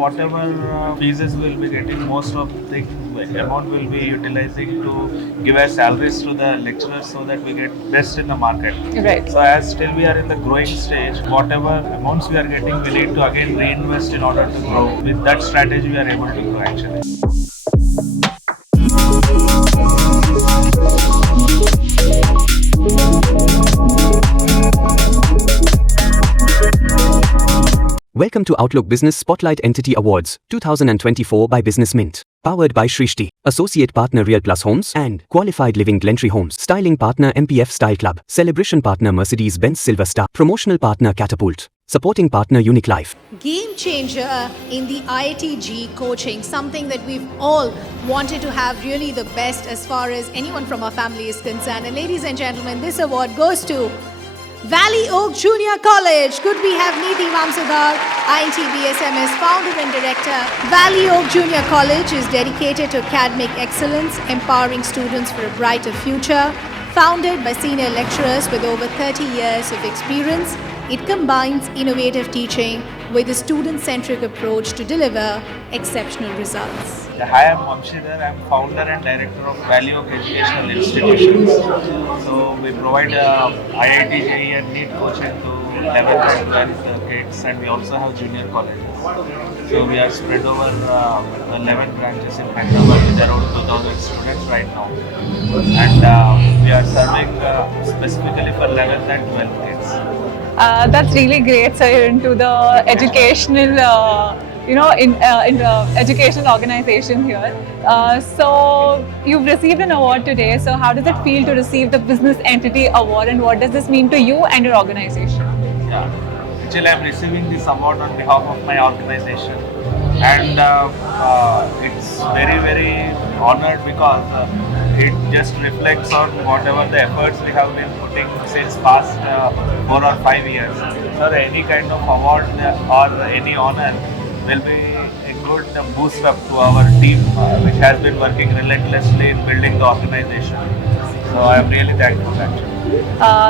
Whatever fees we'll be getting, most of the amount will be utilizing to give as salaries to the lecturers so that we get best in the market. Right. So as still we are in the growing stage, whatever amounts we are getting, we need to again reinvest in order to grow. With that strategy, we are able to grow actually. Welcome to Outlook Business Spotlight Entity Awards 2024 by Business Mint. Powered by Shrishti, Associate Partner Real Plus Homes and Qualified Living Glentree Homes. Styling Partner MPF Style Club. Celebration Partner Mercedes-Benz Silver Star. Promotional Partner Catapult. Supporting Partner Unique Life. Game changer in the IITG coaching, something that we've all wanted to have really the best as far as anyone from our family is concerned. And ladies and gentlemen, this award goes to Valley Oak Junior College. Could we have Neeti Vamsadar, IITBSMS founder and director. Valley Oak Junior College is dedicated to academic excellence, empowering students for a brighter future. Founded by senior lecturers with over 30 years of experience, it combines innovative teaching with a student-centric approach to deliver exceptional results. Hi, I'm Vamshidhar. I'm founder and director of Valley Oak Educational Institutions. So we provide IIT, JEE and NEET coaching to 11th and 12th grades, and we also have junior colleges. So we are spread over 11 branches in Hyderabad with around 2,000 students right now. And we are serving specifically for 11th and 12th grades. That's really great, sir. You're into the educational, in the educational organization here. So you've received an award today. So how does it feel to receive the Business Entity Award, and what does this mean to you and your organization? Yeah, actually I'm receiving this award on behalf of my organization, and it's very honored because it just reflects on whatever the efforts we have been putting since past 4 or 5 years. So any kind of award or any honor will be a good boost up to our team, which has been working relentlessly in building the organization. So I am really thankful actually.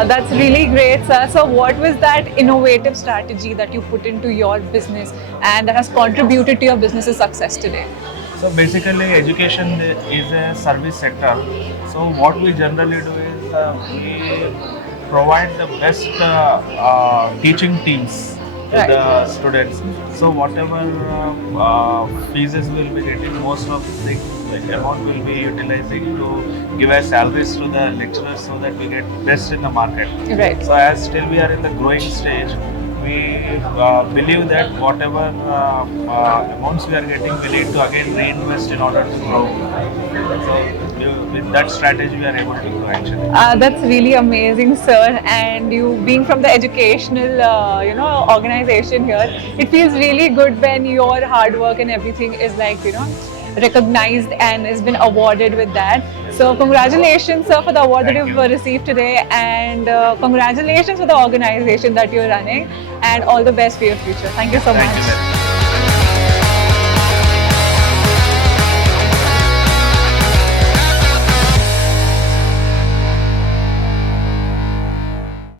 That's really great, sir. So what was that innovative strategy that you put into your business and that has contributed to your business's success today? So basically education is a service sector. So what we generally do is we provide the best teaching teams to Right. the students. So whatever fees we'll be getting, most of the amount will be utilizing to give as salaries to the lecturers so that we get best in the market. Right. So as still we are in the growing stage, we believe that whatever amounts we are getting, we need to again reinvest in order to grow. So with that strategy, we are able to grow actually. That's really amazing, sir. And you being from the educational, organization here, it feels really good when your hard work and everything is recognized and has been awarded with that. So congratulations, sir, for the award that you've received today, and congratulations for the organization that you're running, and all the best for your future. Thank you so Thank much. you very much.